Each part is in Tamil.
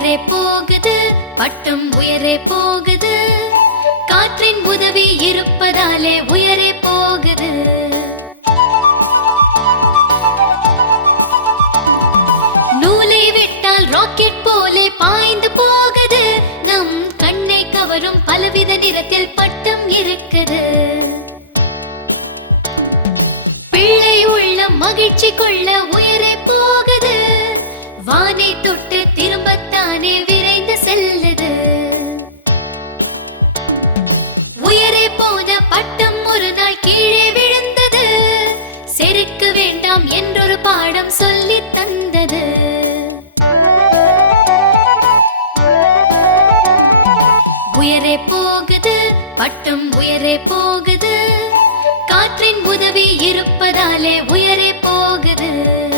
உயரே போகுது பட்டம் உயரே போகுது. காற்றின் உதவி இருப்பதாலே உயரே போகுது. நூலை விட்டால் ராக்கெட் போலே பாய்ந்து போகுது. நம் கண்ணை கவரும் பலவித நிறத்தில் பட்டம் இருக்குது. பிள்ளை உள்ள மகிழ்ச்சி கொள்ள வானை தொட்டு திரும்பத்தானே விரைந்து செல்லுது. உயரே போன பட்டம் ஒரு நாள் கீழே விழுந்தது. செருக்க வேண்டாம் என்றொரு பாடம் சொல்லித் தந்தது. உயரே போகுது பட்டம் உயரே போகுது. காற்றின் உதவி இருப்பதாலே உயரே போகுது.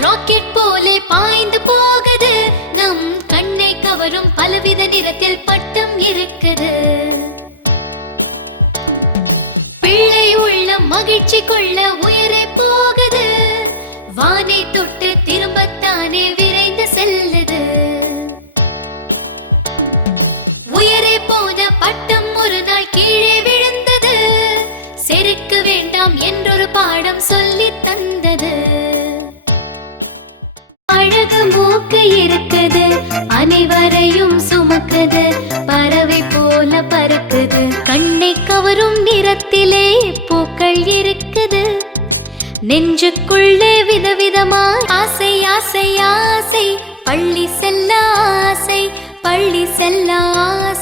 ராக்கெட் போலே பாய்ந்து போகுது. நம் கண்ணை கவரும் பலவித நிறத்தில் பட்டம் இருக்குது. பிள்ளை உள்ள மகிழ்ச்சி கொள்ள உயரே போகுது. வானை தொட்டு திரும்பத்தானே விரைந்து செல்லுது. உயரே போன பட்டம் இருக்குது. அனைவரையும் சுமக்குது. பறவை போல பறக்குது. கண்ணை கவரும் நிறத்திலே பூக்கள் இருக்குது. நெஞ்சுக்குள்ளே விதவிதமா ஆசை ஆசை ஆசை. பள்ளி செல்ல ஆசை பள்ளி செல்ல ஆசை.